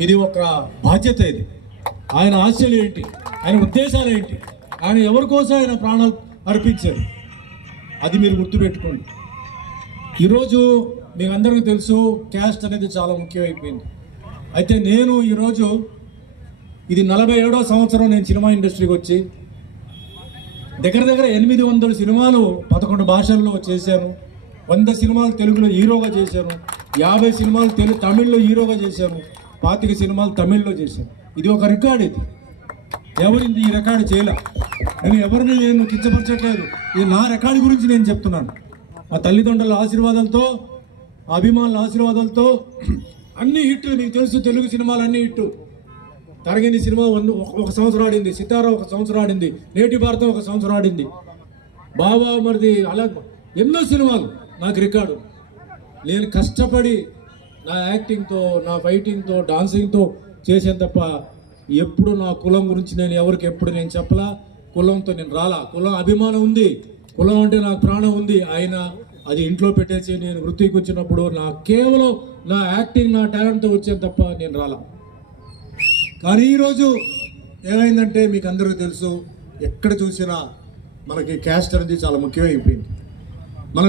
ఇది ఒక బాధ్యత ఇది. ఆయన ఆశలు ఏంటి? ఆయన ఉద్దేశాలు ఏంటి? ఆయన ఎవరి కోసం ఆయన ప్రాణాలు అర్పించారు? అది మీరు గుర్తుపెట్టుకోండి. ఈరోజు మీకు అందరికీ తెలుసు క్యాస్ట్ అనేది చాలా ముఖ్యమైపోయింది. అయితే నేను ఈరోజు ఇది నలభై ఏడో సంవత్సరం నేను సినిమా ఇండస్ట్రీకి వచ్చి దగ్గర దగ్గర ఎనిమిది వందల సినిమాలు పదకొండు భాషల్లో చేశాను. వంద సినిమాలు తెలుగులో హీరోగా చేశాను. యాభై సినిమాలు తెలుగు తమిళ్ళో హీరోగా చేశాను. పాతిక సినిమాలు తమిళ్ళో చేశాను ఇది ఒక రికార్డ్ ఇది. ఎవరింది ఈ రికార్డు చేయలే. నేను ఎవరిని నేను కించపరచట్లేదు. ఇది నా రికార్డు గురించి నేను చెప్తున్నాను. మా తల్లిదండ్రుల ఆశీర్వాదాలతో అభిమానుల ఆశీర్వాదాలతో అన్ని హిట్లు నీకు తెలుసు తెలుగు సినిమాలు అన్ని హిట్ తరగని సినిమా వన్ ఒక- ఒక సంవత్సరం ఆడింది. సితారా ఒక సంవత్సరం ఆడింది. నేటి భారతం ఒక సంవత్సరం ఆడింది. బాబా మరిది అలా ఎన్నో సినిమాలు నాకు రికార్డు. నేను కష్టపడి నా యాక్టింగ్తో నా ఫైటింగ్తో డాన్సింగ్తో చేసాను తప్ప ఎప్పుడు నా కులం గురించి నేను ఎవరికి ఎప్పుడు నేను చెప్పలా? కులంతో నేను రాలా? కులం అభిమానం ఉంది. కులం అంటే నాకు ప్రాణం ఉంది. ఆయన అది ఇంట్లో పెట్టేసి నేను వృత్తికి వచ్చినప్పుడు నా కేవలం నా యాక్టింగ్ నా టాలెంట్తో వచ్చాను తప్ప నేను రాలా. కానీ ఈరోజు ఏమైందంటే మీకు అందరికీ తెలుసు ఎక్కడ చూసినా మనకి క్యాస్ట్ అనేది చాలా ముఖ్యమైపోయింది. మన